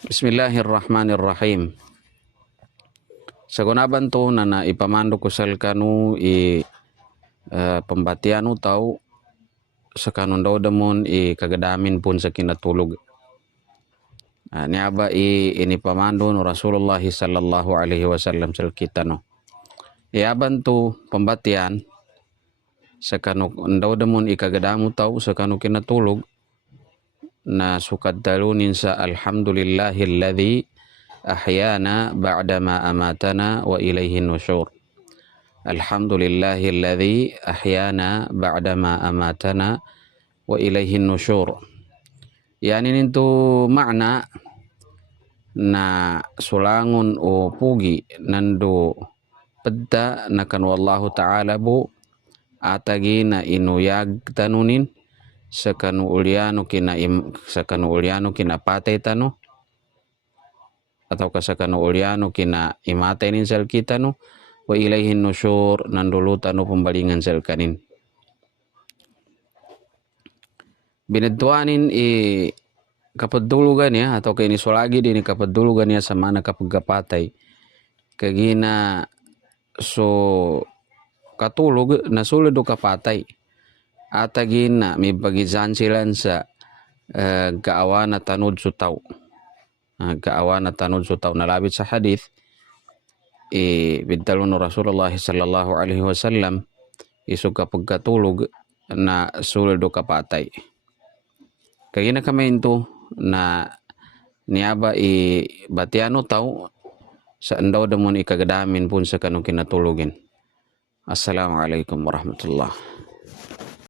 Bismillahirrahmanirrahim. Sa gunaban to na ipamando ko sal kanu pembatianu tau sa kanun daw damon kagadamin pun sa kinatulog. Niaba ini pamando no Rasulullah sallallahu alaihi wasallam sal kita no. Iaban to pembatian sa kanu daw damon kagadamu tau sa kanu kinatulog na sukat dalunin sa alhamdulillahilladzi ahyana ba'dama amatana wa ilaihin nusyur. Alhamdulillahilladzi ahyana ba'dama amatana wa ilaihin nusyur. Yani nintu makna na sulangun o pugi nando pedda nakan wallahu ta'ala bu atagi na inuyag tanunin sakanu uliano kina patay tano atau kasakanu uliano kina imatay nin sel kita no wa ilaihin nusyur nandulutan no pembalingan sel kanin binadwanin kapadulugan ya atau kini solagi dini kapadulugan ya sa mana kapagapatay kagina so katulog na sulod o kapatay atagin na may bagizan silan sa gaawa na tanud sutaw. Gaawa na tanud sutaw. Nalabit sa hadith, bintalo no Rasulullah sallallahu alaihi wasallam, isog kapag katulog na sulod o kapatay. Kaya na kami ito na niyaba batiano taw sa andaw damon ikagadamin pun sa kanong kinatulogin. Assalamualaikum warahmatullah.